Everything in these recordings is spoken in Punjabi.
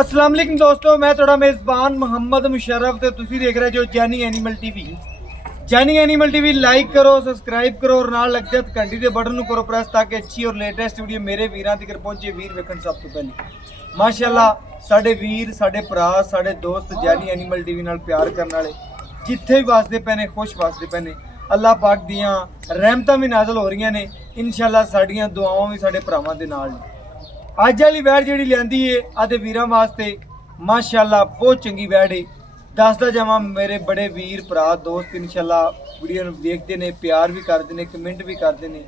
अस्सलाम वालेकुम दोस्तों, मैं थोड़ा मेज़बान मोहम्मद मुशर्रफ ते तुसी देख रहे जो Jaini animal TV. Jaini animal TV like करो, सब्सक्राइब करो और नाल लग जाए घंटी के बटन ਨੂੰ करो प्रेस ताकि अच्छी और लेटेस्ट वीडियो मेरे वीरां तक पहुंचे। वीर वेखण सब तो पहले माशाअल्लाह साडे वीर, साडे भरा, साडे दोस्त जैनी एनिमल टीवी नाल प्यार करने वाले जिथे भी वसदे पे ने, खुश वसदे पे ने। अल्लाह पाक दियां रहमतां भी नाज़िल हो रही ने। इंशाअल्लाह साडियां दुआवां भी साडे भरावां दे नाल ने। अज वाली वैड़ जी लियांदी है आदे वीरां वास्ते माशाअल्लाह बहुत चंगी वैड़ है। दसदा जावां मेरे बड़े वीर भरा दोस्त इंशाअल्लाह वीडियो देखते हैं, प्यार भी करते हैं, कमेंट भी करते हैं।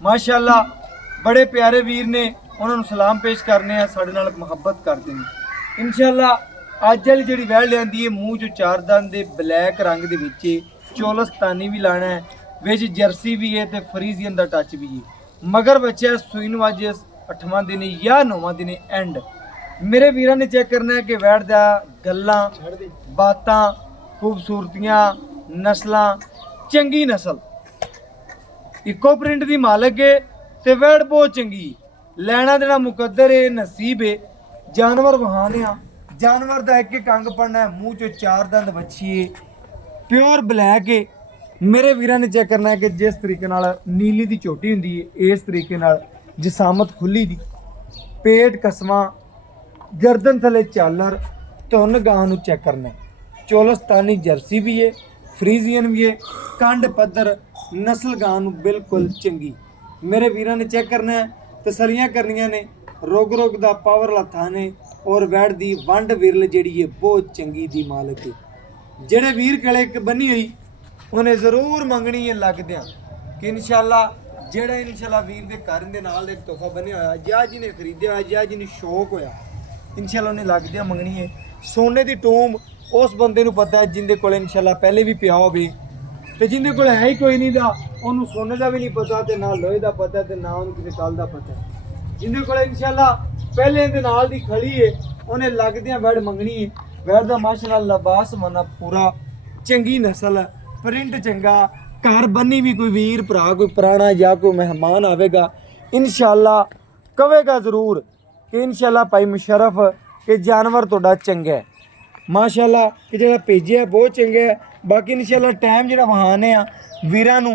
माशाअल्लाह बड़े प्यारे वीर ने, उन्होंने सलाम पेश करने साडे नाल मुहब्बत करते हैं। इंशाअल्लाह अज वाली जी वैड़ लियांदी है मूँह चो चार दंद दे ब्लैक रंग दे विच चोलस्तानी भी लाना है, विच जर्सी भी है तो फ्रीजियन का टच भी है। मगर बच्चा सूई नूं अज 8वां दिन या 9वां दिन एंड। मेरे वीरां ने चेक करना है कि वैड़ दा गल्लां बातां खूबसूरतियां नस्लां चंगी नस्ल इको प्रिंट दी मालक है ते वैड़ बहुत चंगी लैना देना मुकद्दर है, नसीब है। जानवर वहाने जानवर दा एक अंग पड़ना है, मूँह चो चार दंद बच्छी है, प्योर ब्लैक है। मेरे वीरां ने चेक करना है कि जिस तरीके नाल नीली दी झोटी हुंदी है इस तरीके नाल जसामत खुली दी, पेट कसमा, गर्दन थले झालर, धुन गां नूं चेक करना है। चोलस्तानी जर्सी भी है, फ्रीजियन भी है, कंड पद्धर नस्ल गां नूं बिल्कुल चंगी। मेरे वीरां ने चेक करना है, तसलियां करनियां ने, रोग रोग दा पावर वाला थाने और वैड़ दी वंड विरल जिहड़ी है बहुत चंगी दी मालक है। जिहड़े वीर गले बनी हुई उन्हें जरूर मंगनी है लगदियां कि इंशाअल्लाह ਜਿਹੜਾ ਇਨਸ਼ਾਅੱਲਾ ਵੀਰ ਦੇ ਘਰ ਦੇ ਨਾਲ ਇੱਕ ਤੋਹਫਾ ਬਣਿਆ ਹੋਇਆ ਜਾਂ ਜਿਹਨੇ ਖਰੀਦਿਆ ਹੋਇਆ ਜਾਂ ਜਿਹਨੂੰ ਸ਼ੌਕ ਹੋਇਆ ਇਨਸ਼ਾਅੱਲਾ ਉਹਨੇ ਲੱਗਦਿਆਂ ਮੰਗਣੀ ਹੈ। ਸੋਨੇ ਦੀ ਟੋਮ ਉਸ ਬੰਦੇ ਨੂੰ ਪਤਾ ਹੈ ਜਿੰਦੇ ਕੋਲ ਇਨਸ਼ਾਅੱਲਾ ਪਹਿਲੇ ਵੀ ਪਿਆ ਹੋਵੇ ਤੇ ਜਿੰਦੇ ਕੋਲ ਹੈ ਹੀ ਕੋਈ ਨਹੀਂ ਦਾ ਉਹਨੂੰ ਸੋਨੇ ਦਾ ਵੀ ਨਹੀਂ ਪਤਾ ਤੇ ਨਾ ਲੋਹੇ ਦਾ ਪਤਾ ਤੇ ਨਾ ਉਹਨੂੰ ਕਿਸੇ ਗੱਲ ਦਾ ਪਤਾ। ਜਿੰਦੇ ਕੋਲ ਇਨਸ਼ਾਅੱਲਾ ਪਹਿਲੇ ਦੇ ਨਾਲ ਦੀ ਖੜੀ ਹੈ ਉਹਨੇ ਲੱਗਦਿਆਂ ਵੈੜ ਮੰਗਣੀ ਹੈ। ਵੈੜ ਦਾ ਮਾਸ਼ਾਅੱਲਾ ਲਿਬਾਸ ਮਨਾ ਪੂਰਾ ਚੰਗੀ ਨਸਲ ਹੈ, ਪ੍ਰਿੰਟ ਚੰਗਾ, घर बनी भी कोई वीर भरा कोई पुराना या कोई मेहमान आवेगा इंशाअल्लाह कहेगा ज़रूर कि इंशाअल्लाह भाई मुशर्रफ कि जानवर तुहाडा चंगा है। माशाअल्लाह कि जिहड़ा भेजिया बहुत चंगा है। बाकी इंशाअल्लाह टाइम जिहड़ा वहाने वीरां नूं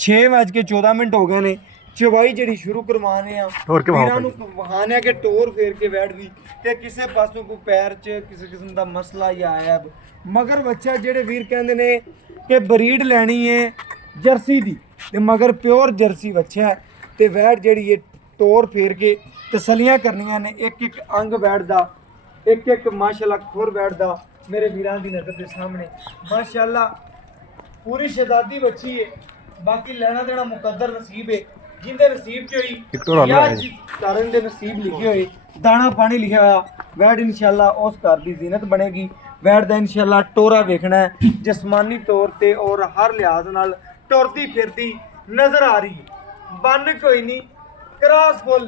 6:14 हो गए ने। चवाई जिहड़ी शुरू करवाने वीरां नूं वहाने कि टोर फेर के वैड़ दी कि किसी पासों कोई पैर च किसी किस्म का मसला या ऐब। मगर बच्चा जिहड़े वीर कहंदे ने कि बरीड लैनी है जर्सी दी ते मगर प्योर जर्सी बच्चा है ते वैड़ जिहड़ी है टोर फेर के तसलियां करनियां ने। एक एक अंग वैड़ दा एक एक माशाअल्लाह खुर वैड़ दा मेरे वीरां दी नज़र के सामने माशाअल्लाह पूरी शहजादी बच्ची है। बाकी लेना देना मुकद्दर नसीब है जिंदे नसीब च होई या कारण दे नसीब लिखे होए दाना पानी लिखा होया वैड़ इंशाअल्लाह उस घर दी जीनत बनेगी। वैड़ दा इंशाअल्लाह टोरा वेखना है जिसमानी तौर ते और हर लिहाज नाल टुरदी फिरदी नज़र आ रही है। बन कोई नहीं क्रॉस फुल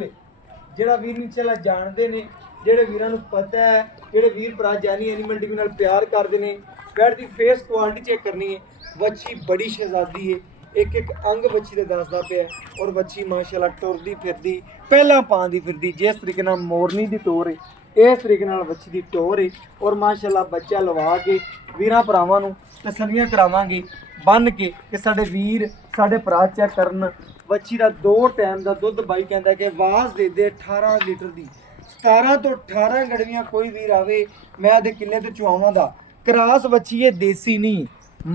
जिहड़ा वीर इंशाअल्लाह जानते ने, जिहड़े वीरां नूं पता है, जिहड़े वीर भरा जैनी एनिमल टीवी नाल प्यार करते हैं। वैड़ दी फेस क्वालिटी चेक करनी है। बच्ची बड़ी शहजादी है, एक एक अंग बच्ची का दसदा पे और बच्ची माशाअल्लाह टुरदी फिरदी पहला पाँदी फिरदी जिस तरीके नाल मोरनी दी टोर है इस तरीके नाल बच्ची दी टोर है। और माशाअल्लाह बच्चा लवा के वीरां भरावां नूं तसलियां करावांगे बन के कि साडे वीर साडे भरा चेक करन। बच्ची का 2 टाइम का दुध बाई कहता कि आवाज़ दे दे 18 लीटर की 17 तो 18 गड़वियाँ कोई वीर आवे मैं आदे किले ते चुआवां दा। क्रास बच्ची है, देसी नहीं।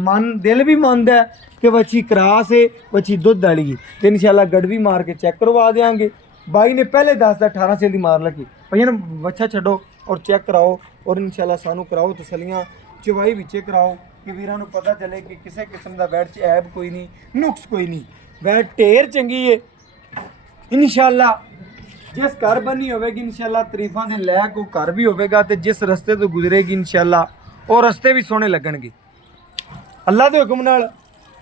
मन दिल भी मंनदा है कि बच्ची क्रास है, बच्ची दुध वाली है तो इंशाअल्लाह गड़वी मार के चेक करवा देंगे। बाई ने पहले 10-18 सेल की मार लगी भैया बच्चा छड्डो और चेक कराओ और इंशाअल्लाह सानू कराओ तसलियां चवाई विचे कराओ कि वीरां नूं पता चले कि किसी किस्म का वैड़ च ऐब कोई नहीं, नुक्स कोई नहीं, वैड़ ढेर चंगी है। इंशाअल्लाह जिस घर बनी होगी इंशाअल्लाह तरीफां दे लैक वो घर भी होगा तो जिस रस्ते तो गुजरेगी इंशाअल्लाह वो रस्ते भी सोहने लगणगे। अल्लाह के हुक्म नाल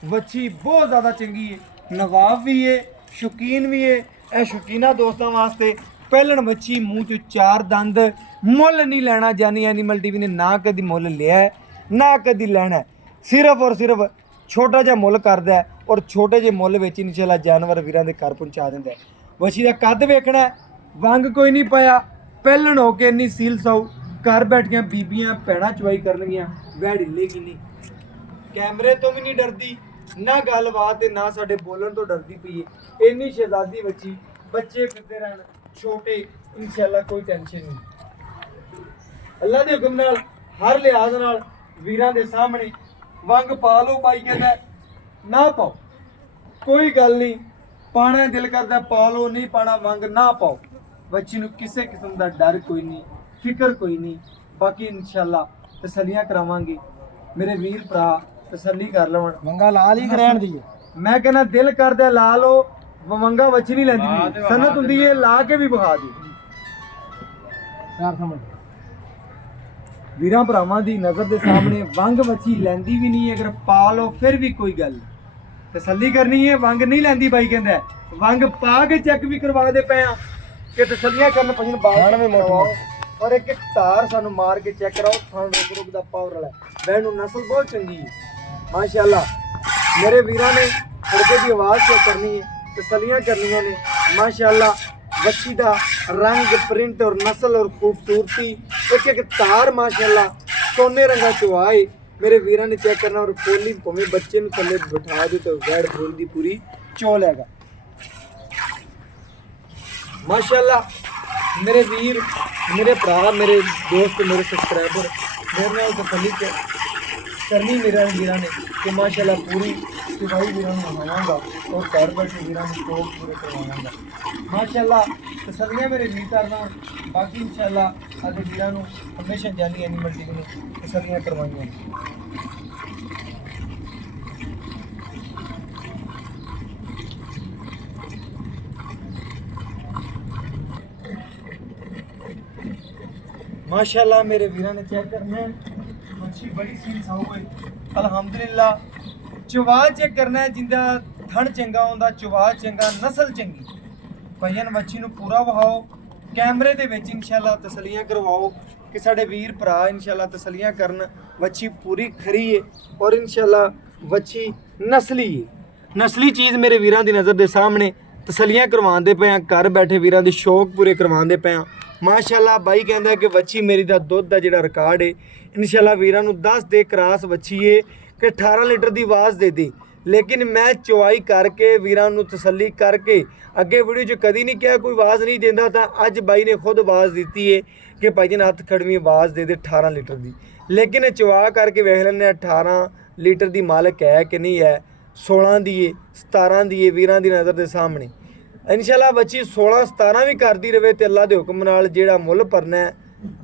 बच्ची बहुत ज़्यादा चंगी है, नवाब भी है, शौकीन भी है। यह शौकीना दोस्तों वास्ते पहलन बच्ची मूँह चो 4 दंद मुल नहीं लेना। जैनी एनिमल टीवी ने ना कभी मुल लिया है ना कभी लेना है, सिर्फ और सिर्फ छोटा जिहा मुल करदा है और छोटे जे मुल विच इंशाअल्लाह जानवर वीरां दे घर पहुँचा दिंदा है। बच्ची का कद वेखना है, वंग कोई नहीं पाया, ਪਹਿਲਣ ਹੋ ਕੇ ਇੰਨੀ ਸੀਲ ਸਾਊ ਘਰ ਬੈਠੀਆਂ ਬੀਬੀਆਂ ਭੈਣਾਂ ਚਵਾਈ ਕਰਨਗੀਆਂ, ਵੈੜ ਹਿੱਲੇਗੀ ਨਹੀਂ। ਕੈਮਰੇ ਤੋਂ ਵੀ ਨਹੀਂ ਡਰਦੀ, ਨਾ ਗੱਲਬਾਤ ਤੇ ਨਾ ਸਾਡੇ ਬੋਲਣ ਤੋਂ ਡਰਦੀ ਪਈ ਹੈ। ਇੰਨੀ ਸ਼ਹਿਜ਼ਾਦੀ ਬੱਚੀ, ਬੱਚੇ ਫਿਰਦੇ ਰਹਿਣ ਛੋਟੇ, ਇਨਸ਼ਾਅੱਲਾ ਕੋਈ ਟੈਨਸ਼ਨ ਨਹੀਂ। ਅੱਲਾ ਦੇ ਹੁਕਮ ਨਾਲ ਹਰ ਲਿਹਾਜ਼ ਨਾਲ ਵੀਰਾਂ ਦੇ ਸਾਹਮਣੇ ਵੰਗ ਪਾ ਲਓ। ਬਾਈ ਕਹਿੰਦਾ ਨਾ ਪਾਓ, ਕੋਈ ਗੱਲ ਨਹੀਂ, ਪਾਣਾ ਦਿਲ ਕਰਦਾ ਪਾ ਲਓ, ਨਹੀਂ ਪਾਣਾ ਵੰਗ ਨਾ ਪਾਓ। ਬੱਚੀ ਨੂੰ ਕਿਸੇ ਕਿਸਮ ਦਾ ਡਰ ਕੋਈ ਨਹੀਂ, ਫਿਕਰ ਕੋਈ ਨਹੀਂ। ਬਾਕੀ ਇਨਸ਼ਾਅੱਲਾ ਤਸੱਲੀਆਂ ਕਰਾਵਾਂਗੇ। ਮੇਰੇ ਵੀਰ ਭਰਾ ਤਸੱਲੀ ਕਰ ਲਵਣ। ਮੰਗਾ ਲਾਲ ਹੀ ਰਹਿਣ ਦੀ ਮੈਂ ਕਹਿੰਦਾ ਦਿਲ ਕਰਦਾ ਲਾ ਲਓ, ਵੰਗਾ ਬੱਚੀ ਨਹੀਂ ਲੈਂਦੀ, ਸਨਤ ਹੁੰਦੀ ਹੈ ਲਾ ਕੇ ਵੀ ਵਿਖਾ ਦੇ। ਯਾਰ ਸਮਝ ਵੀਰਾਂ ਭਰਾਵਾਂ ਦੀ ਨਜ਼ਰ ਦੇ ਸਾਹਮਣੇ ਵੰਗ ਬੱਚੀ ਲੈਂਦੀ ਵੀ ਨਹੀਂ, ਅਗਰ ਪਾ ਲਓ ਫਿਰ ਵੀ ਕੋਈ ਗੱਲ ਨਹੀਂ। ਤਸੱਲੀ ਕਰਨੀ ਹੈ, ਵੰਗ ਨਹੀਂ ਲੈਂਦੀ। ਬਾਈ ਕਹਿੰਦਾ ਵੰਗ ਪਾ ਕੇ ਚੈੱਕ ਵੀ ਕਰਵਾ ਦੇ ਪਏ ਆ ਕਿ ਤਸੱਲੀਆਂ ਕਰਨ ਪਛਣ ਬਾਹਰ ਵੀ ਮੋਟਵਾਓ। ਔਰ ਇੱਕ ਇੱਕ ਤਾਰ ਸਾਨੂੰ ਮਾਰ ਕੇ ਚੈੱਕ ਕਰਾਓ, ਥਣ ਰੁਕ ਦਾ ਪਾਵਰ ਵਾਲਾ ਬੈਣ ਨੂੰ ਨਸਲ ਬਹੁਤ ਚੰਗੀ ਹੈ ਮਾਸ਼ਾਅੱਲਾ। ਮੇਰੇ ਵੀਰਾਂ ਨੇ ਖੜਕੇ ਦੀ ਆਵਾਜ਼ ਚੈੱਕ ਕਰਨੀ ਹੈ, ਤਸੱਲੀਆਂ ਕਰਨੀਆਂ ਨੇ ਮਾਸ਼ਾਅੱਲਾ। ਬੱਚੀ ਦਾ रंग प्रिंट और नस्ल और खूबसूरती, एक एक तार माशाल्लाह सोने रंगा चुआए। मेरे वीरा ने चेक करना और पोली भावें बच्चे ने थले बिठा दे तो वैड़ पूरी दी पूरी चोल हैगा माशाल्लाह। मेरे वीर, मेरे भरा, मेरे दोस्त, मेरे सब्सक्राइबर मेरे नाल तसल्ली करनी मेरा वीरा ने कि माशाल्लाह पूरी सिपाही वीरा ने नवांगा और घर बैठे वीरा ने शौक पूरे करवाऊंगा माशाल्लाह। तसल्लियां मेरे वीर करना। बाकी इंशाल्लाह अगे वीरा नूं हमेशा जानी एनिमल टीवी ने तसल्लियां करवाइयां। माशाल्लाह मेरे वीरा ने चेक करना है, मच्छी बड़ी सील साऊ है अल्हम्दुलिल्लाह। चुवा चेक करना है, जिंदा थण चंगा होंदा, चुवा चंगा, नस्ल चंगी। भाईयां मच्छी नूं पूरा वहाओ, कैमरे दे विच इंशाल्लाह तसल्लियां करवाओ कि साडे वीर भरा इंशाल्लाह तसल्लियां करन। मच्छी पूरी खरी है और इंशाल्लाह मच्छी नस्ली है। नस्ली चीज़ मेरे वीरां दी नज़र दे सामने तसल्लियां करवांदे पे, घर बैठे वीरां दे शौक पूरे करवांदे पे माशाल्लाह। बाई कहंदा कि बच्ची मेरी दा दुध दा जिहड़ा रिकॉर्ड है इंशाल्लाह वीरां नूं 10 दे क्रास बच्ची है कि 18 लीटर दी आवाज़ दे दे। लेकिन मैं चुवाई करके वीरां नूं तसल्ली करके अगे वीडियो च कदी नहीं कहा कोई आवाज़ नहीं देंदा था। अज बाई ने खुद आवाज़ दी है कि भाईजान हथ खड़वी आवाज़ दे दे 18 लीटर दी। लेकिन चुवा करके वेख लैंदे 18 लीटर दी मालक है कि नहीं है, 16 दी है, 17 दी है वीरां दी नज़र दे सामने। इंशाल्लाह बच्ची 16-17 भी करती रहे तो अल्लाह के हुक्म नाल जिहड़ा मुल भरना है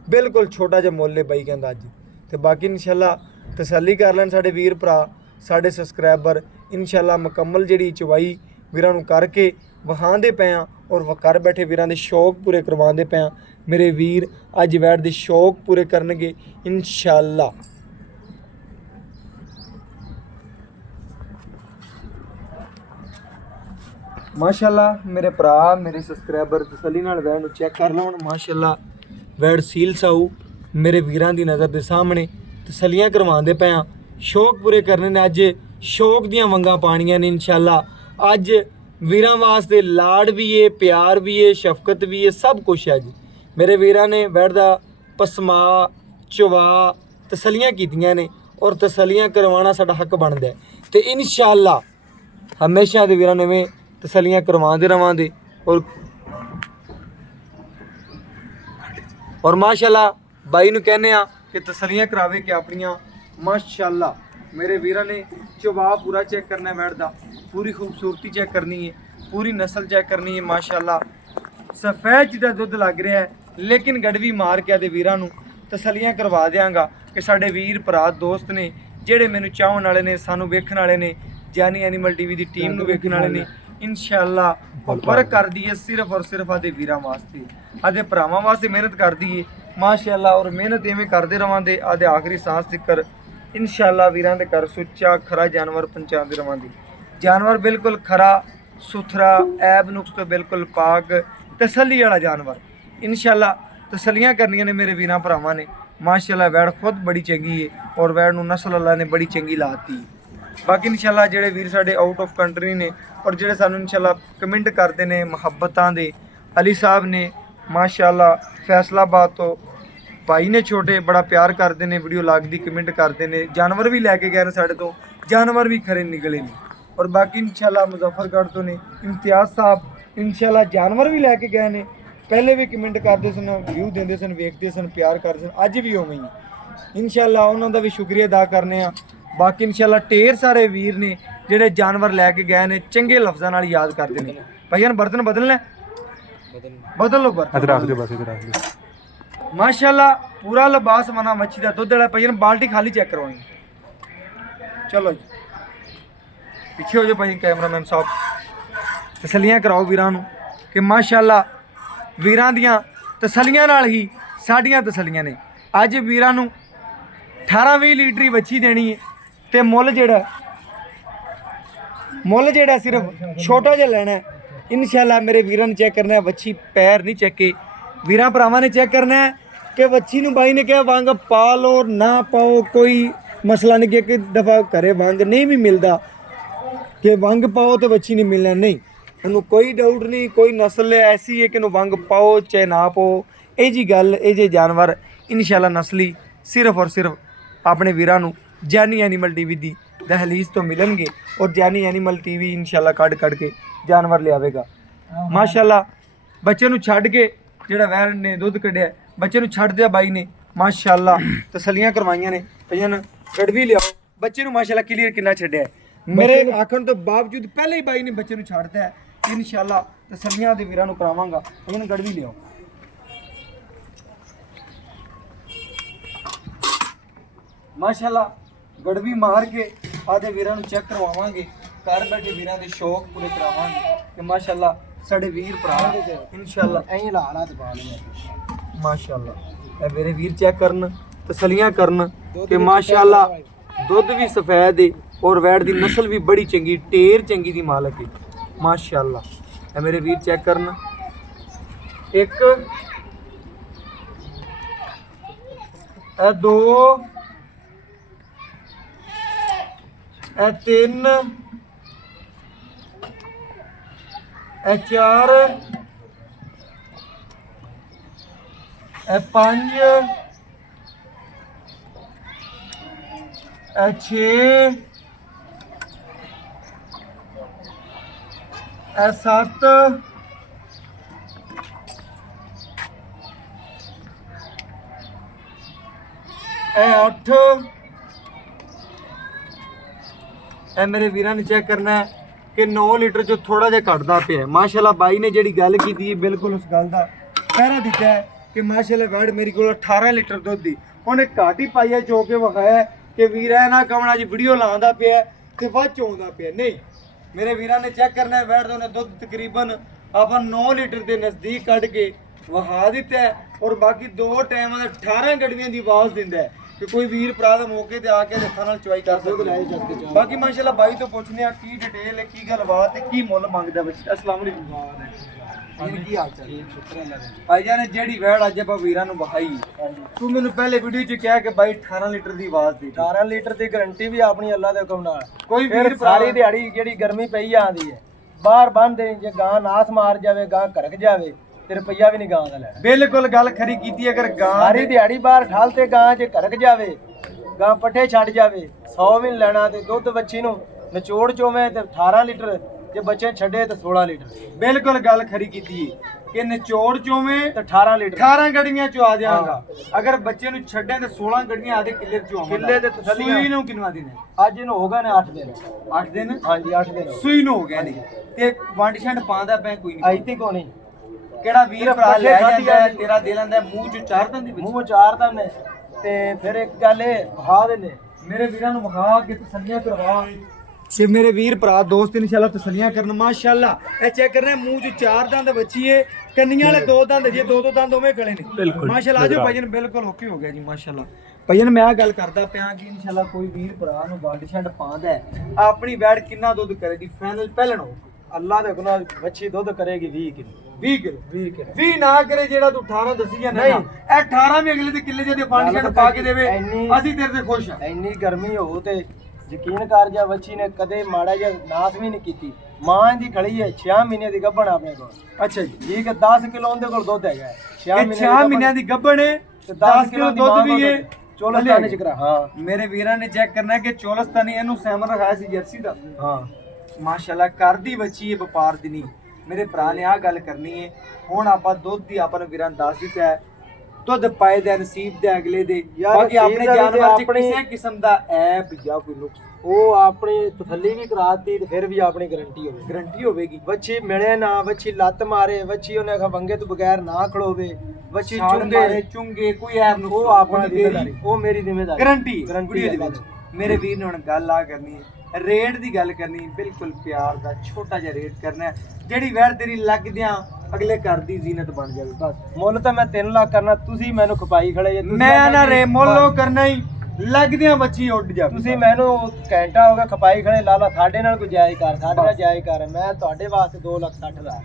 बिल्कुल छोटा जिहा मुल है बाई कहंदा अज। तो बाकी इंशाल्लाह तसल्ली कर लैन साडे वीर भरा, साडे सबसक्राइबर। इंशाल्लाह मुकम्मल जिहड़ी चवाई वीरां नूं करके विखांदे पे और घर बैठे वीरां दे शौक पूरे करवांदे पे। मेरे वीर अज वैड़ दे शौक पूरे करनगे इंशाल्लाह। माशाल्लाह मेरे भरा, मेरे सबसक्राइबर तसल्ली नाल वैड़ नूं चेक कर लवन माशाल्लाह। वैड़ सील साऊ मेरे वीरां दी नज़र दे सामने तसल्लियां करवांदे पे। शौक पूरे करने ने अज शौक दियां वंगां पाणियां ने इंशाल्लाह। अज वीरां वास्ते लाड़ भी है, प्यार भी है, शफकत भी है, सब कुछ है जी। मेरे वीरां ने वैड़ दा पसमा चुवा तसल्लियां कीतियां ने और तसल्लियां करवाना साडा हक बनदा है। ते इंशाल्लाह हमेशा दे वीरां ने तसल्लियां करवाते रवांगे और माशाल्लाह बाई नूं कहने कि तसल्लियां करावे कि अपनियां माशाल्लाह। मेरे वीरां ने चुवा पूरा चेक करना है, वैड़ दा पूरी खूबसूरती चेक करनी है, पूरी नस्ल चेक करनी है माशाल्लाह। सफेद जिदा दुध लग रहा है लेकिन गड़वी मार के आदे वीरां नूं तसल्लियां करवा देंगा कि साडे वीर भरा दोस्त ने जिहड़े मैनूं चाहण वाले ने, सानूं वेखण वाले ने, जानी एनिमल टीवी की टीम नूं वेखण वाले ने इंशाल्लाह फर्क कर दी है सिर्फ और सिर्फ आदे वीरां वास्ते, आदे भरावां वास्ते मेहनत कर दी है माशाल्लाह। और मेहनत इवें करते रवांगे आदे आखिरी सांस तक इंशाल्लाह वीरां दे घर सुच्चा खरा जानवर पहुंचाते रवांगे। जानवर बिल्कुल खरा सुथरा, ऐब नुक्स तो बिल्कुल पाक, तसल्ली वाला जानवर इंशाल्लाह। तसल्लियां करनियां ने मेरे वीरां भरावां ने माशाल्लाह। वैड़ खुद बड़ी चंगी है और वैड़ नूं नस्ल अल्लाह ने बड़ी चंगी लाती है। बाकी इंशाल्लाह जिहड़े वीर साडे आउट ऑफ कंट्री ने और जिहड़े सानूं इंशाल्लाह कमेंट करते हैं मुहब्बतां दे, अली साहब ने, ਮਾਸ਼ਾਅੱਲਾ ਫੈਸਲਾਬਾਦ ਤੋਂ ਭਾਈ ਨੇ ਛੋਟੇ, ਬੜਾ ਪਿਆਰ ਕਰਦੇ ਨੇ, ਵੀਡੀਓ ਲੱਗਦੀ ਕਮੈਂਟ ਕਰਦੇ ਨੇ। ਜਾਨਵਰ ਵੀ ਲੈ ਕੇ ਗਏ ਨੇ ਸਾਡੇ ਤੋਂ, ਜਾਨਵਰ ਵੀ ਖਰੇ ਨਿਕਲੇ ਨੇ। ਔਰ ਬਾਕੀ ਇਨਸ਼ਾਅੱਲਾ ਮੁਜ਼ੱਫਰਗੜ੍ਹ ਤੋਂ ਨੇ ਇਮਤਿਆਜ਼ ਸਾਹਿਬ, ਇਨਸ਼ਾਅੱਲਾ ਜਾਨਵਰ ਵੀ ਲੈ ਕੇ ਗਏ ਨੇ। ਪਹਿਲੇ ਵੀ ਕਮੈਂਟ ਕਰਦੇ ਸਨ, ਵਿਊ ਦਿੰਦੇ ਸਨ, ਵੇਖਦੇ ਸਨ, ਪਿਆਰ ਕਰਦੇ ਸਨ, ਅੱਜ ਵੀ ਉਵੇਂ ਹੀ ਇਨਸ਼ਾਅੱਲਾ ਉਹਨਾਂ ਦਾ ਵੀ ਸ਼ੁਕਰੀਆ ਅਦਾ ਕਰਨੇ ਆ। ਬਾਕੀ ਇਨਸ਼ਾਅੱਲਾ ਢੇਰ ਸਾਰੇ ਵੀਰ ਨੇ ਜਿਹੜੇ ਜਾਨਵਰ ਲੈ ਕੇ ਗਏ ਨੇ, ਚੰਗੇ ਲਫ਼ਜ਼ਾਂ ਨਾਲ ਯਾਦ ਕਰਦੇ ਨੇ। ਭਾਈਆਂ ਬਰਤਨ ਬਦਲਣਾ, ਬਦਲ ਲਓ ਬਰਤਨ, ਰੱਖ ਦਿਓ ਬਸ, ਇੱਧਰ ਰੱਖ ਦਿਓ। ਮਾਸ਼ਾਅੱਲਾ ਪੂਰਾ ਲਿਬਾਸ ਮਨਾ ਮੱਛੀ ਦਾ ਦੁੱਧ ਵਾਲਾ। ਭਾਈਆਂ ਬਾਲਟੀ ਖਾਲੀ ਚੈੱਕ ਕਰਵਾਈ। ਚਲੋ ਜੀ ਪਿੱਛੇ ਹੋ ਜਾਓ ਭਾਈ ਕੈਮਰਾਮੈਨ ਸਾਹਿਬ, ਤਸੱਲੀਆਂ ਕਰਾਓ ਵੀਰਾਂ ਨੂੰ ਕਿ ਮਾਸ਼ਾਅੱਲਾ ਵੀਰਾਂ ਦੀਆਂ ਤਸੱਲੀਆਂ ਨਾਲ ਹੀ ਸਾਡੀਆਂ ਤਸੱਲੀਆਂ ਨੇ। ਅੱਜ ਵੀਰਾਂ ਨੂੰ 18-20 ਲੀਟਰ ਵੱਛੀ ਦੇਣੀ ਹੈ ਤੇ ਮੁੱਲ ਜਿਹੜਾ ਸਿਰਫ ਛੋਟਾ ਜਿਹਾ ਲੈਣਾ ਹੈ। ਇਨਸ਼ਾਅੱਲਾ ਮੇਰੇ ਵੀਰਾਂ ਨੇ ਚੈੱਕ ਕਰਨਾ ਹੈ, ਵੱਛੀ ਪੈਰ ਨਹੀਂ ਚੱਕੇ, ਵੀਰਾਂ ਭਰਾਵਾਂ ਨੇ ਚੈੱਕ ਕਰਨਾ ਹੈ ਕਿ ਵੱਛੀ ਨੂੰ ਬਾਈ ਨੇ ਕਿਹਾ ਵੰਗ ਪਾ ਲਓ ਨਾ ਪਾਓ ਕੋਈ ਮਸਲਾ ਨਹੀਂ, ਕਿ ਇੱਕ ਦਫਾ ਘਰੇ ਵੰਗ ਨਹੀਂ ਵੀ ਮਿਲਦਾ ਕਿ ਵੰਗ ਪਾਓ ਤੇ ਵੱਛੀ ਨਹੀਂ ਮਿਲਣਾ, ਨਹੀਂ, ਇਹਨੂੰ ਕੋਈ ਡਾਊਟ ਨਹੀਂ। ਕੋਈ ਨਸਲ ਐਸੀ ਹੈ ਕਿ ਇਹਨੂੰ ਵੰਗ ਪਾਓ ਚਾਹੇ ਨਾ ਪਾਓ, ਇਹ ਜੀ ਗੱਲ, ਇਹ ਜੇ ਜਾਨਵਰ ਇਨਸ਼ਾਅੱਲਾ ਨਸਲੀ ਸਿਰਫ ਔਰ ਸਿਰਫ ਆਪਣੇ ਵੀਰਾਂ ਨੂੰ ਜਾਨੀ ਐਨੀਮਲ ਟੀਵੀ ਦੀ ਦਹਲੀਜ਼ ਤੋਂ ਮਿਲਣਗੇ। ਔਰ ਜਾਨੀ ਐਨੀਮਲ ਟੀਵੀ ਇਨਸ਼ਾਅੱਲਾ ਕੱਢ ਕੇ ਜਾਨਵਰ ਲਿਆਵੇਗਾ। ਮਾਸ਼ਾਅੱਲਾ ਬੱਚੇ ਨੂੰ ਛੱਡ ਕੇ ਜਿਹੜਾ ਵੈਰ ਨੇ ਦੁੱਧ ਕੱਢਿਆ, ਬੱਚੇ ਨੂੰ ਛੱਡ ਦਿਆ ਬਾਈ ਨੇ, ਮਾਸ਼ਾਅੱਲਾ ਤਸੱਲੀਆਂ ਕਰਵਾਈਆਂ ਨੇ। ਭਈਆਂ ਗੜਵੀ ਲਿਆਓ, ਬੱਚੇ ਨੂੰ ਮਾਸ਼ਾਅੱਲਾ ਕਲੀਅਰ ਕਿੰਨਾ ਛੱਡਿਆ ਮੇਰੇ ਆਖਣ ਤੋਂ ਬਾਵਜੂਦ, ਪਹਿਲੇ ਹੀ ਬਾਈ ਨੇ ਬੱਚੇ ਨੂੰ ਛੱਡਦਾ ਹੈ। ਇਨਸ਼ਾਅੱਲਾ ਤਸੱਲੀਆਂ ਦੇ ਵੀਰਾਂ ਨੂੰ ਕਰਾਵਾਂਗਾ। ਭਈਆਂ ਗੜਵੀ ਲਿਆਓ, ਮਾਸ਼ਾਅੱਲਾ ਗੜਵੀ ਮਾਰ ਕੇ ਆਦੇ ਵੀਰਾਂ ਨੂੰ ਚੈੱਕ ਕਰਵਾਵਾਂਗੇ। ਘਰ ਬੈਠੇ ਵੀਰਾਂ ਦੇ ਸ਼ੌਕ ਪੂਰੇ ਕਰਾਵਾਂਗੇ ਕਿ ਮਾਸ਼ਾਅੱਲਾ ਸਾਡੇ ਵੀਰ ਭਰਾ ਇਨਸ਼ਾਅੱਲਾ ਐਂ ਹਾਲਾਤ ਪਾ ਲਏ ਮਾਸ਼ਾਅੱਲਾ। ਇਹ ਮੇਰੇ ਵੀਰ ਚੈੱਕ ਕਰਨ, ਤਸੱਲੀਆਂ ਕਰਨ ਕਿ ਮਾਸ਼ਾਅੱਲਾ ਦੁੱਧ ਵੀ ਸਫੈਦ ਹੈ ਔਰ ਵੈੜ ਦੀ ਨਸਲ ਵੀ ਬੜੀ ਚੰਗੀ, ਢੇਰ ਚੰਗੀ ਦੀ ਮਾਲਕ ਹੈ ਮਾਸ਼ਾਅੱਲਾ। ਇਹ ਮੇਰੇ ਵੀਰ ਚੈੱਕ ਕਰਨ, ਇੱਕ ਇਹ ਦੋ ਇਹ ਤਿੰਨ ਇਹ ਚਾਰ ਇਹ ਪੰਜ ਇਹ ਛੇ ਇਹ ਸੱਤ ਇਹ ਅੱਠ। ਇਹ ਮੇਰੇ ਵੀਰਾਂ ਨੇ ਚੈੱਕ ਕਰਨਾ ਹੈ ਕਿ 9 ਲੀਟਰ ਚੋਂ ਥੋੜਾ ਜਿਹਾ ਘਟਦਾ ਪਿਆ। ਮਾਸ਼ਾਅੱਲਾ ਬਾਈ ਨੇ ਜਿਹੜੀ ਗੱਲ ਕੀਤੀ ਹੈ ਬਿਲਕੁਲ ਉਸ ਗੱਲ ਦਾ ਪਹਿਰਾ ਦਿੱਤਾ ਹੈ ਕਿ ਮਾਸ਼ਾਅੱਲਾ ਵੈੜ ਮੇਰੀ ਕੋਲ 18 ਲੀਟਰ ਦੁੱਧ ਦੀ, ਉਹਨੇ ਘਾਟ ਹੀ ਪਾਈਆ ਚੋ ਕੇ ਵਿਖਾਇਆ ਕਿ ਵੀਰਾ ਨਾ ਕਮਣਾ ਜੀ ਵੀਡੀਓ ਲਾਉਂਦਾ ਪਿਆ ਤੇ ਵੱਧ ਚੋਂਦਾ ਪਿਆ। ਨਹੀਂ, ਮੇਰੇ ਵੀਰਾਂ ਨੇ ਚੈੱਕ ਕਰਨਾ ਹੈ ਵੈੜ ਦਾ ਉਹਨੇ ਦੁੱਧ ਤਕਰੀਬਨ ਆਪਾਂ 9 ਲੀਟਰ ਦੇ ਨਜ਼ਦੀਕ ਕੱਢ ਕੇ ਵਿਖਾ ਦਿੱਤਾ ਹੈ। ਔਰ ਬਾਕੀ 2 ਟਾਈਮਾਂ ਦਾ 18 ਗੜਵੀਆਂ ਦੀ ਆਵਾਜ਼ ਦਿੰਦਾ ਹੈ ਕਿ ਕੋਈ ਵੀਰ ਭਰਾ ਦਾ ਮੌਕੇ ਤੇ ਆ ਕੇ ਹੱਥਾਂ ਨਾਲ ਚੁਆਈ ਕਰ ਸਕਦੇ। ਬਾਕੀ ਮਾਸ਼ਾਅੱਲਾ ਬਾਈ ਤੋਂ ਪੁੱਛਦੇ ਆ ਕੀ ਡਿਟੇਲ ਹੈ, ਕੀ ਗੱਲਬਾਤ ਹੈ, ਕੀ ਮੁੱਲ ਮੰਗਦਾ ਬੱਚਾ। ਅਸਲਾਮ ਅਲੈਕੁਮ, ਕੀ ਹਾਲ ਚਾਲ ਹੈ? ਭਾਈ ਜਾਨ ਜਿਹੜੀ ਵੈੜ ਅੱਜ ਆਪਾਂ ਵੀਰਾਂ ਨੂੰ ਵਿਖਾਈ, ਤੂੰ ਮੈਨੂੰ ਪਹਿਲੇ ਵੀਡੀਓ 'ਚ ਕਿਹਾ ਕਿ ਬਾਈ 18 ਲੀਟਰ ਦੀ ਆਵਾਜ਼ ਦੇ। 18 ਲੀਟਰ ਦੀ ਗਾਰੰਟੀ ਵੀ ਆਪਣੀ ਅੱਲਾ ਦੇ ਹੁਕਮ ਨਾਲ। ਕੋਈ ਵੀਰ ਵੀਰ ਸਾਰੀ ਦਿਹਾੜੀ ਜਿਹੜੀ ਗਰਮੀ ਪਈ ਆਂਦੀ ਹੈ ਬਾਹਰ ਬੰਨ੍ਹਦੇ, ਜੇ ਗਾਂ ਨਾਸ ਮਾਰ ਜਾਵੇ, ਗਾਂ ਘਰਕ ਜਾਵੇ ਤੇ ਰੁਪਈਆ ਵੀ ਨਹੀਂ ਗਾਂ ਦਾ ਲੈਣਾ। ਬਿਲਕੁਲ ਗੱਲ ਖਰੀ ਕੀਤੀ। ਅਗਰ ਗਾਂ ਸਾਰੀ ਦਿਹਾੜੀ ਬਾਹਰ ਠਾਲ ਤੇ ਗਾਂ ਜੇ ਘਰਕ ਜਾਵੇ, ਗਾਂ ਪੱਠੇ ਛੱਡ ਜਾਵੇ, 100 ਵੀ ਨਹੀਂ ਲੈਣਾ ਤੇ ਦੁੱਧ ਬੱਚੀ ਨੂੰ ਨਿਚੋੜ ਚੋਵੇਂ ਤੇ 18 ਲੀਟਰ, ਜੇ ਬੱਚੇ ਛੱਡੇ ਤੇ 16 ਲੀਟਰ। ਬਿਲਕੁਲ ਗੱਲ ਖਰੀ ਕੀਤੀ ਹੈ ਕਿ ਨਿਚੋੜ ਚੋਵੇਂ ਤੇ 18 ਲੀਟਰ 18 ਗੜੀਆਂ ਚੋਂ ਆ ਜਾਵਾਂਗਾ। ਅਗਰ ਬੱਚੇ ਨੂੰ ਛੱਡਿਆ ਤੇ 16 ਗੜੀਆਂ ਆਦੇ ਕਿੱਲੇ ਚੋਂ ਆਵਾਂਗਾ। ਕਿੱਲੇ ਤੇ ਤਸੱਲੀਆਂ। ਸੂਈ ਨੂੰ ਕਿੰਨਾ ਦਿਨ ਹੈ? ਅੱਜ ਇਹਨੂੰ ਹੋ ਗਏ ਨੇ 8 ਦਿਨ। 8 ਦਿਨ? ਹਾਂਜੀ 8 ਦਿਨ ਸੂਈ ਨੂੰ ਹੋ ਗਿਆ ਨੇ ਤੇ ਵੰਡ ਛੰਡ ਪਾਉਂਦਾ ਪਿਆ ਕੋਈ ਨਹੀਂ। ਆਈ ਤੀ ਕੋਣੀ ਕਿਹੜਾ ਵੀਰ ਭਰਾ ਲੈ ਜਾਂਦਾ ਤੇਰਾ ਦੇ ਲੈਂਦਾ ਮੂੰਹ ਚ ਚਾਰ ਦਿਨ ਦੀ ਮੂੰਹ ਚਾਰ ਦਿਨ ਨੇ ਤੇ ਫਿਰ ਇੱਕ ਗੱਲ ਇਹ ਵਿਖਾ ਦਿੰਦੇ ਮੇਰੇ ਵੀਰਾਂ ਨੂੰ ਵਿਖਾ ਕੇ ਤਸੱਲੀਆਂ ਕਰਵਾ ਤੇ ਮੇਰੇ ਵੀਰ ਭਰਾ ਦੋਸਤ ਇਨਸ਼ਾਅੱਲਾ ਤਸੱਲੀਆਂ ਕਰਨ। ਮਾਸ਼ਾਅੱਲਾ ਇਹ ਚੈੱਕ ਕਰਨਾ ਮੂੰਹ ਚ 4 ਦੰਦ ਬੱਚੀਏ, ਕੰਨੀਆਂ ਵਾਲੇ 2 ਦੰਦ ਜੇ 2 ਦੰਦ ਉਵੇਂ ਖੜੇ ਨੇ। ਮਾਸ਼ਾਅੱਲਾ ਆਜੋ ਭਾਈਨ ਬਿਲਕੁਲ ਓਕੇ ਹੋ ਗਿਆ ਜੀ ਮਾਸ਼ਾਅੱਲਾ। ਭਾਈਨ ਮੈਂ ਆ ਗੱਲ ਕਰਦਾ ਪਿਆ ਕਿ ਇਨਸ਼ਾਅੱਲਾ ਕੋਈ ਵੀਰ ਭਰਾ ਨੂੰ ਵੰਡ ਛੰਡ ਪਾਉਂਦਾ ਹੈ, ਆਪਣੀ ਵੈੜ ਕਿੰਨਾ ਦੁੱਧ ਕਰੇਗੀ ਫਾਈਨਲ ਪਹਿਲਣ ਹੋ ਅੱਲਾ ਦੇ ਗੁਨਾਹ ਬੱਚੀ ਦੁੱਧ ਕਰੇਗੀ 20 ਕਿਲੋ। 20 ਕਿਲੋ 20 ਨਾ ਕਰੇ ਜਿਹੜਾ ਤੂੰ 18 ਦੱਸੀ ਜਾਂਦਾ ਨਹੀਂ, ਇਹ 18 ਵੀ ਅਗਲੇ ਦੇ ਕਿੱਲੇ ਜਿਹਦੇ ਵੰਡ ਛੰਡ ਪਾ ਕੇ ਦੇਵੇ ਅਸੀਂ ਤੇਰੇ ਤੇ ਖੁਸ਼ ਆ। ਇੰਨੀ ਗਰਮੀ ਹੋ ਤੇ ਯਕੀਨ ਕਰ ਜਾ ਬੱਚੀ ਨੇ ਕਦੇ ਮਾੜਾ ਜਿਹਾ ਨਾਸ ਵੀ ਨਹੀਂ ਕੀਤੀ। ਮਾਂ ਦੀ ਖੜੀ ਹੈ 6 ਮਹੀਨੇ ਦੀ ਗੱਭਣ ਆਪਣੇ ਕੋਲ। ਅੱਛਾ ਜੀ, ਠੀਕ ਹੈ 10 ਕਿਲੋ ਉਹਦੇ ਕੋਲ ਦੁੱਧ ਹੈਗਾ 6 ਇਹ 6 ਮਹੀਨਿਆਂ ਦੀ ਗੱਭਣ ਹੈ ਤੇ 10 ਕਿਲੋ ਦੁੱਧ ਵੀ ਹੈ। ਚੋਲਸਤਾਨੀ ਚ ਕਰਾ। ਹਾਂ ਮੇਰੇ ਵੀਰਾਂ ਨੇ ਚੈੱਕ ਕਰਨਾ ਹੈ ਕਿ ਚੋਲਸਤਾਨੀ ਇਹਨੂੰ ਸੈਮਨ ਰਖਾਇਆ ਸੀ ਜਰਸੀ ਦਾ। ਹਾਂ ਮਾਸ਼ਾਅੱਲਾ ਕਰਦੀ ਬੱਚੀ ਹੈ, ਵਪਾਰ ਦੀ ਨਹੀਂ। ਮੇਰੇ ਭਰਾ ਨੇ ਆਹ ਗੱਲ ਕਰਨੀ ਹੈ। ਹੁਣ ਆਪਾਂ ਦੁੱਧ ਦੀ ਆਪਾਂ ਨੂੰ ਵੀਰਾਂ ਦੱਸ ਦਿੱਤਾ ਹੈ, ਦੁੱਧ ਪਾਏ ਦੇ ਨਸੀਬ ਦੇ ਅਗਲੇ ਦੇ। ਯਾਰ ਬਾਕੀ ਆਪਣੇ ਨਸੀਬ ਦਾ ਵੀ ਤੇ ਜਾਨਵਰ ਚ ਆਪਣੀ- ਕਿਸੇ ਕਿਸਮ ਦਾ ਐਬ ਜਾਂ ਕੋਈ ਨੁਕਸ ਉਹ ਆਪਣੀ ਤਸੱਲੀ ਵੀ ਕਰਾਤੀ ਤੇ ਫਿਰ ਵੀ ਆਪਣੀ ਗਾਰੰਟੀ ਹੋਵੇ। ਗਰੰਟੀ ਹੋਵੇਗੀ। ਵੱਛੀ ਮਿਲੇ ਨਾ, ਵੱਛੀ ਲੱਤ ਮਾਰੇ, ਵੱਛੀ ਉਹਨੇ ਆਖਾ ਬੰਗੇ ਤੋਂ ਬਗੈਰ ਨਾ ਖਲੋਵੇ, ਵੱਛੀ ਛਾਲ ਮਾਰੇ ਚੁੰਗੇ, ਚੁੰਗੇ ਕੋਈ ਐਬ ਨੁਕਸ ਉਹ ਆਪਣੀ ਜ਼ਿੰਮੇਵਾਰੀ, ਉਹ ਮੇਰੀ ਜ਼ਿੰਮੇਵਾਰੀ। ਗਰੰਟੀ ਗਰੰਟੀ ਦੇ ਵਿੱਚ। ਮੇਰੇ ਵੀਰ ਨੇ ਹੁਣ ਗੱਲ ਆ ਕਰਨੀ ਹੈ, ਰੇਟ ਦੀ ਗੱਲ ਕਰਨੀ ਹੈ, ਬਿਲਕੁਲ ਪਿਆਰ ਦਾ ਛੋਟਾ ਜਿਹਾ ਰੇਟ ਕਰਨਾ ਹੈ, ਜਿਹੜੀ ਵੈਰ ਤੇਰੀ ਲੱਗਦਿਆਂ ਅਗਲੇ ਘਰ ਦੀ ਜ਼ੀਨਤ ਬਣ ਜਾਵੇ ਬਸ। ਮੁੱਲ ਤਾਂ ਮੈਂ 3 ਲੱਖ ਕਰਨਾ, ਤੁਸੀਂ ਮੈਨੂੰ ਖਪਾਈ ਖੜੇ ਜੇ। ਤੁਸੀਂ ਮੈਂ ਨਾ ਆਖਿਆ ਰੇ ਕਿ ਮੁੱਲੋ ਕਰਨਾ ਹੀ ਲੱਗਦਿਆਂ ਬੱਚੀ ਉੱਡ ਜਾਵੇ। ਤੁਸੀਂ ਮੈਨੂੰ ਘੰਟਾ ਹੋ ਗਿਆ ਖਪਾਈ ਖੜੇ, ਲਾਲਾ ਸਾਡੇ ਨਾਲ ਕੋਈ ਜਾਇਜ਼ ਕਰ, ਸਾਡੇ ਨਾਲ ਜਾਇਜ਼ ਕਰ। ਮੈਂ ਤੁਹਾਡੇ ਵਾਸਤੇ 2,60,000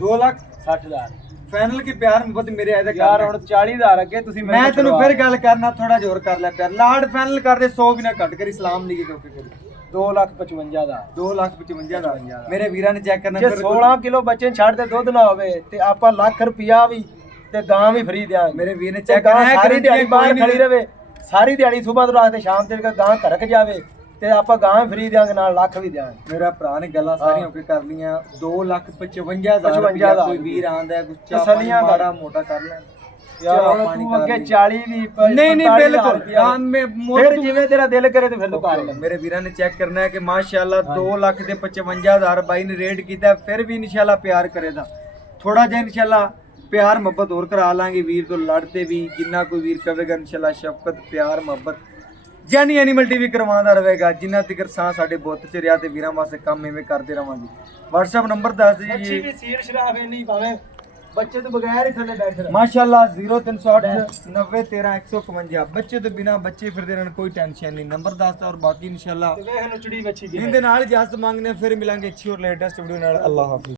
2 ਲੱਖ 60,000 ਫਾਈਨਲ ਕੀ ਪਿਆਰ ਮੁਹੱਬਤ ਮੇਰੇ ਇਹਦਾ ਯਾਰ ਹੁਣ 40,000 ਅੱਗੇ ਤੁਸੀਂ ਮੈਂ ਤੈਨੂੰ ਫਿਰ ਗੱਲ ਕਰਨਾ, ਥੋੜਾ ਜ਼ੋਰ ਕਰ ਲੈ ਪਿਆਰ। ਲਾੜ ਫਾਈਨਲ ਕਰਦੇ 100 ਵੀ ਨਾ ਘੱਟ ਕਰੀ, ਸਲਾਮ ਲਈ ਕਿਉਂਕਿ ਕਰੀ 2,55,000 2,55,000 ਮੇਰੇ ਵੀਰਾਂ ਨੇ ਚੈੱਕ ਕਰਨਾ। ਜੇ 16 ਕਿਲੋ ਬੱਚੇ ਛੱਡ ਦੇ ਦੁੱਧ ਨਾ ਹੋਵੇ ਤੇ ਆਪਾਂ ਲੱਖ ਰੁਪਿਆ ਵੀ ਤੇ ਗਾਂ ਵੀ ਫਰੀ ਦਿਆਂਗੇ। ਮੇਰੇ ਵੀਰ ਨੇ ਤੇ ਚੈੱਕ ਗਾਂ ਕਰਨਾ ਹੈ, ਸਾਰੀ ਦਿਹਾੜੀ ਬਾਹਰ ਕੋਈ ਖੜੀ ਰਵੇ, ਸਾਰੀ ਦਿਹਾੜੀ ਸਵੇਰ ਤੋਂ ਰਾਤ ਤੇ ਸ਼ਾਮ ਤੱਕ ਗਾਂ ਘਰਕ ਜਾਵੇ ਤੇ ਆਪਾਂ ਗਾਂ ਵੀ ਫਰੀ ਦਿਆਂਗੇ, ਨਾਲ ਲੱਖ ਵੀ ਦਿਆਂਗੇ। ਮੇਰਾ ਭਰਾ ਨੇ ਗੱਲਾਂ ਸਾਰੀਆਂ ਹੋ ਕੇ ਕਰ ਲੀਆਂ। 2,55,000 55,000 ਕੋਈ ਵੀਰ ਆਂਦਾ ਗੁੱਚਾ ਤਸੱਲੀਆਂ ਕਰ। ਮਾੜਾ ਮੋਟਾ ਕਰ ਲੈ ਯਾਰ ਚਾਹ ਹੁਣ ਪਾਣੀ ਤੂੰ ਕਰ ਅੱਗੇ ਲਈ। 40 ਵੀ ਨਹੀਂ ਨਹੀਂ 45,000 ਬਿਲਕੁਲ ਰੁਪਇਆ। ਹਾਂ, ਮੈਂ ਫਿਰ ਜਿਵੇਂ ਤੇਰਾ ਦਿਲ ਕਰੇ ਤੇ ਫਿਰ ਤੂੰ ਕਰ ਲੈ। ਮੇਰੇ ਵੀਰਾਂ ਨੇ ਚੈੱਕ ਕਰਨਾ ਹੈ ਕਿ ਮਾਸ਼ਾਅੱਲਾ 2,55,000 ਬਾਈ ਨੇ ਰੇਟ ਕੀਤਾ, ਫਿਰ ਵੀ ਇਨਸ਼ਾਅੱਲਾ ਪਿਆਰ ਕਰੇਗਾ। ਥੋੜਾ ਜਿਹਾ ਇਨਸ਼ਾਅੱਲਾ ਪਿਆਰ ਮੁਹੱਬਤ ਹੋਰ ਕਰਾ ਲਾਂਗੇ ਵੀਰ ਤੋਂ, ਲੜਦੇ ਵੀ ਜਿੰਨਾ ਕੋਈ ਵੀਰ ਕਵੇਗਾ ਇਨਸ਼ਾਅੱਲਾ ਸ਼ਫਕਤ ਪਿਆਰ ਮੁਹੱਬਤ ਜਾਨੀ ਐਨੀਮਲ ਟੀਵੀ ਕਰਵਾਉਂਦਾ ਰਹੇਗਾ। ਜਿੰਨਾ ਤੱਕ ਸਾਹ ਸਾਡੇ ਬੁੱਤ ਚ ਰਿਹਾ ਤੇ ਵੀਰਾਂ ਵਾਸਤੇ ਕੰਮ ਐਵੇਂ ਕਰਦੇ ਰਵਾਂਗੇ। WhatsApp ਨੰਬਰ ਦੱਸ ਮੱਛੀ ਦਈਏ। ਵੀ ਸੀਰ ਸ਼ਰਾਫ ਨਹੀਂ ਭਾਵੇਂ ਬੱਚੇ ਤੋਂ ਬਗੈਰ ਹੀ ਥੱਲੇ ਬੈਠ ਰਹੇ। माशाल्लाह 0308 90 13 151 बच्चे तो बिना बच्चे फिरते रहने कोई टेंशन नहीं। नंबर दसता और बाकी इंशाल्लाह ਤੇ ਵੇਖ ਨੂੰ ਚੜੀ ਮੱਛੀ इनके नाल इजाजत मांगने फिर मिलेंगे अच्छी और लेटेस्ट वीडियो नाल। अल्लाह हाफिज।